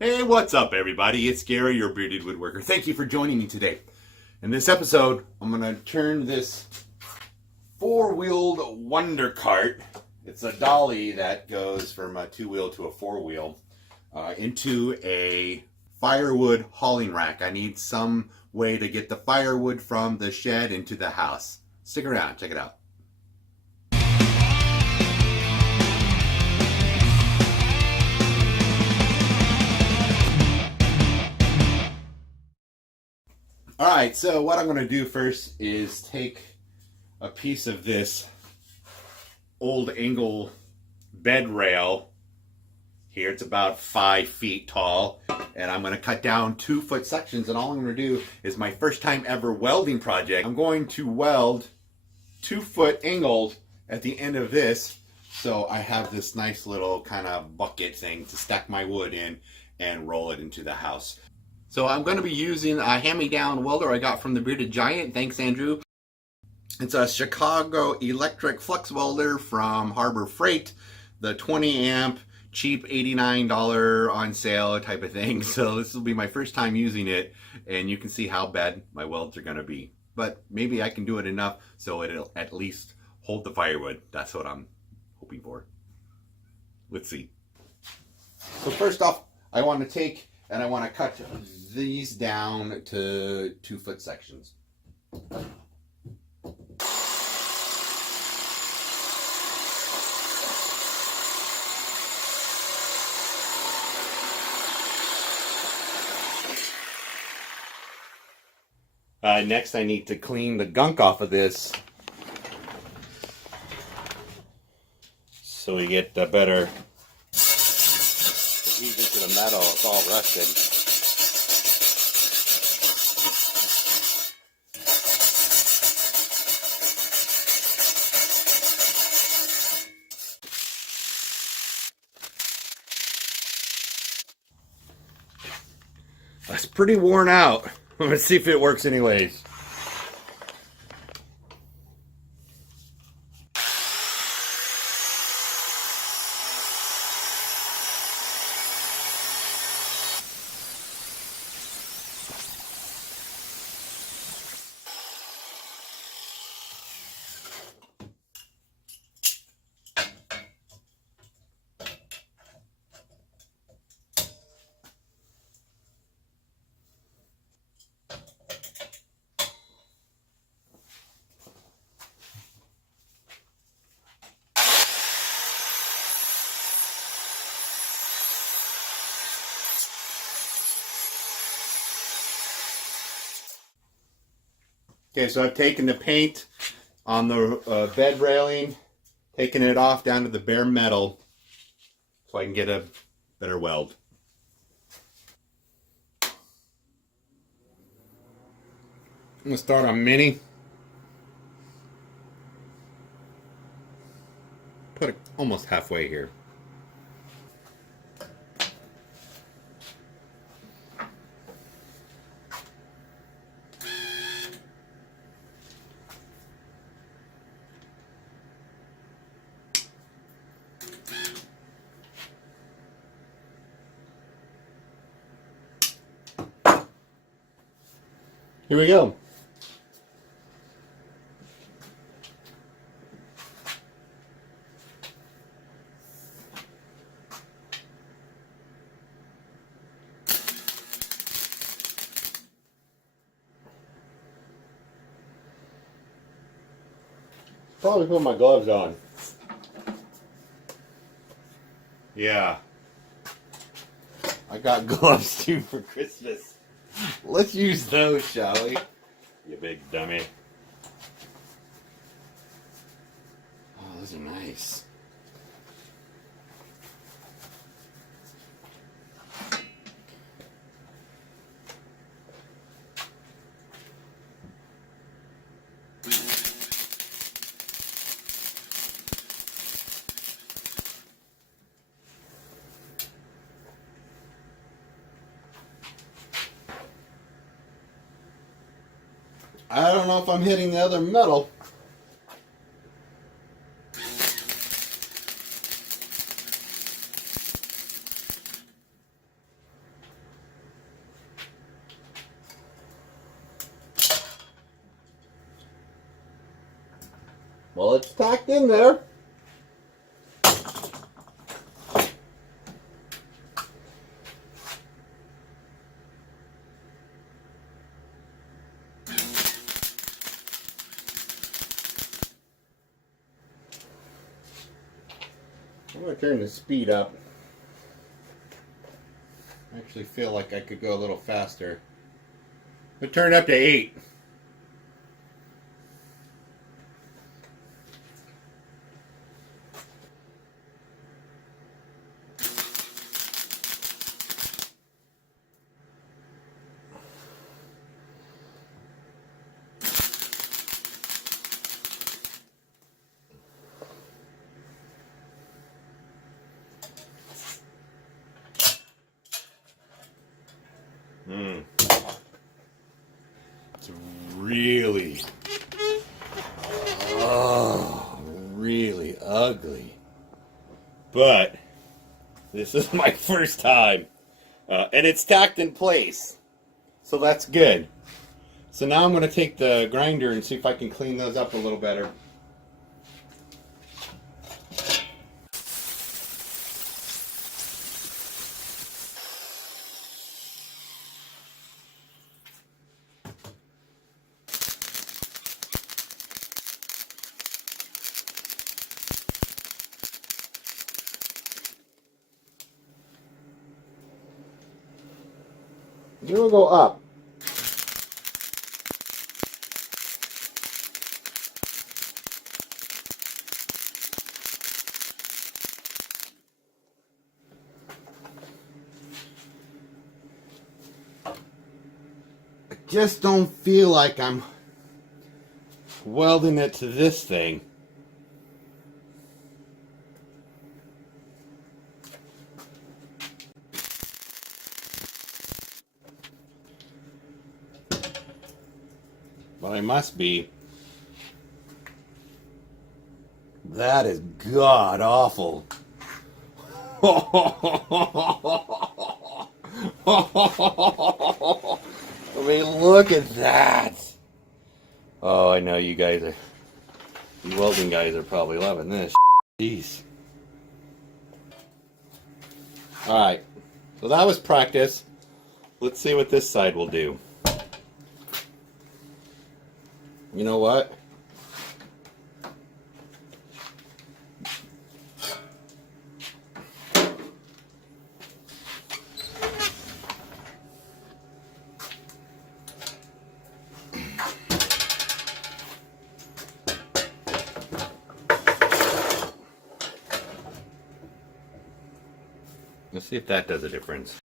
Hey, what's up, everybody? It's Gary, your bearded woodworker. Thank you for joining me today. In this episode, I'm going to turn this four-wheeled Wonder cart. It's a dolly that goes from a two-wheel to a four-wheel into a firewood hauling rack. I need some way to get the firewood from the shed into the house. Stick around, check it out. Alright, so what I'm going to do first is take a piece of this old angle bed rail. Here it's about 5 feet tall, and I'm going to cut down 2-foot sections, and all I'm going to do is my first time ever welding project. I'm going to weld 2-foot angles at the end of this, so I have this nice little kind of bucket thing to stack my wood in and roll it into the house. So I'm going to be using a hand-me-down welder I got from the Bearded Giant. Thanks, Andrew. It's a Chicago electric flux welder from Harbor Freight. The 20 amp, cheap $89 on sale type of thing. So this will be my first time using it, and you can see how bad my welds are going to be. But maybe I can do it enough so it'll at least hold the firewood. That's what I'm hoping for. Let's see. So first off, I want to take and I want to cut these down to 2-foot sections. Next I need to clean the gunk off of this so we get a better adhesion to the metal. It's all rusted. That's pretty worn out. Let's see if it works anyways. Okay, so I've taken the paint on the bed railing, taken it off down to the bare metal so I can get a better weld. I'm going to start on mini. Put it almost halfway here. Here we go. Probably put my gloves on. Yeah. I got gloves too for Christmas. Let's use those, shall we? You big dummy. Oh, those are nice. I don't know if I'm hitting the other metal. Well, it's tacked in there. I'm going to turn the speed up. I actually feel like I could go a little faster. But turn it up to 8. It's really, really ugly. But this is my first time. And it's tacked in place. So that's good. So now I'm going to take the grinder and see if I can clean those up a little better. You'll go up. I just don't feel like I'm welding it to this thing. But I must be. That is god awful. I mean, look at that. Oh, I know you guys are, you welding guys are probably loving this. Jeez. Alright, so that was practice. Let's see what this side will do. You know what? Let's see if that does a difference.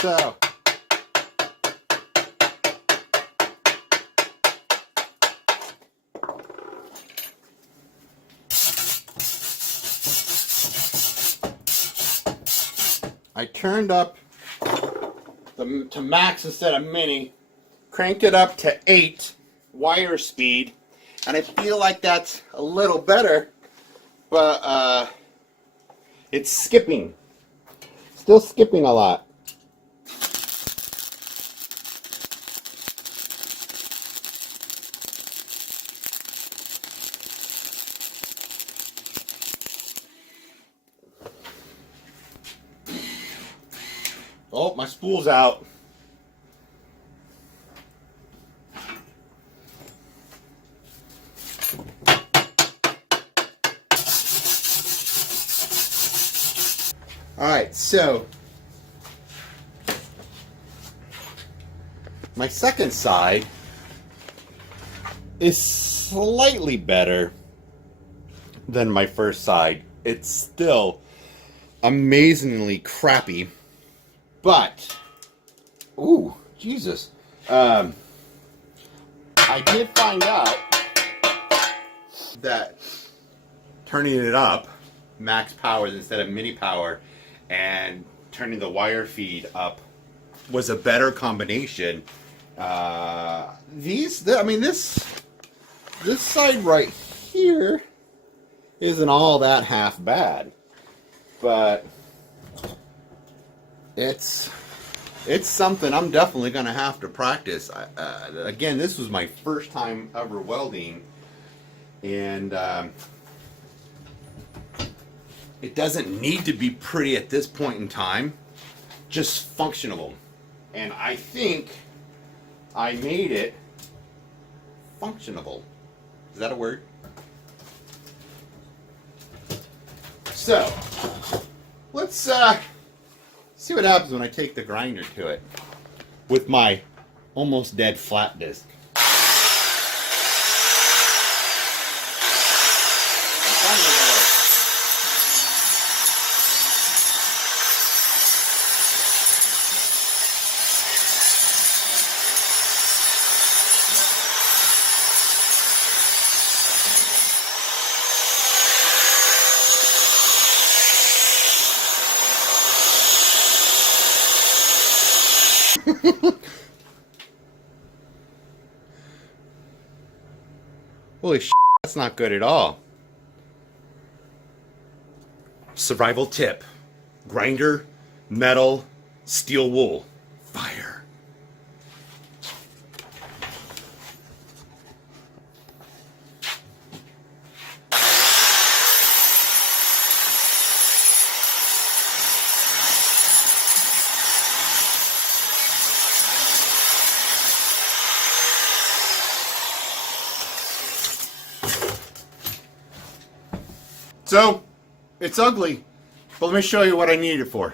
So, I turned up to max instead of mini, cranked it up to 8 wire speed, and I feel like that's a little better, but it's skipping. Still skipping a lot. Oh, my spool's out. Alright, so my second side is slightly better than my first side. It's still amazingly crappy, but ooh, Jesus. I did find out that turning it up max powers instead of mini power and turning the wire feed up was a better combination. This side right here isn't all that half bad, but it's something I'm definitely gonna have to practice. Again, this was my first time ever welding, and it doesn't need to be pretty at this point in time, just functional. And I think I made it functional. Is that a word? So, let's see what happens when I take the grinder to it with my almost dead flat disc. Holy shit, that's not good at all. Survival tip. Grinder, metal, steel wool. Fire. So, it's ugly, but let me show you what I need it for.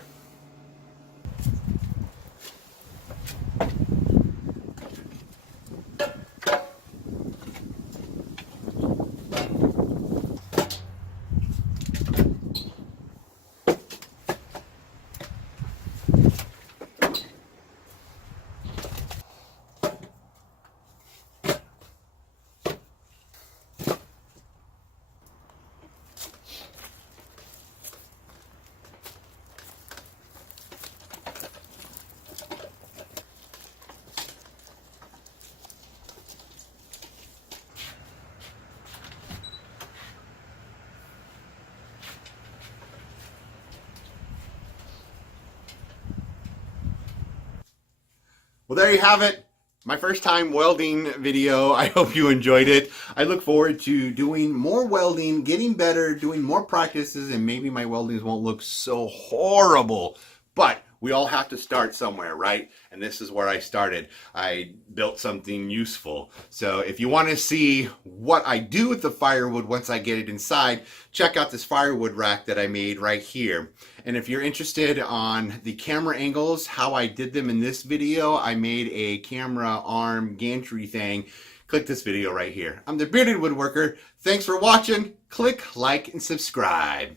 Well, there you have it. My first time welding video. I hope you enjoyed it. I look forward to doing more welding, getting better, doing more practices, and maybe my weldings won't look so horrible. But we all have to start somewhere, right? And this is where I started. I built something useful. So if you want to see what I do with the firewood once I get it inside, check out this firewood rack that I made right here. And if you're interested on the camera angles, how I did them in this video, I made a camera arm gantry thing. Click this video right here. I'm the Bearded Woodworker. Thanks for watching. Click like and subscribe.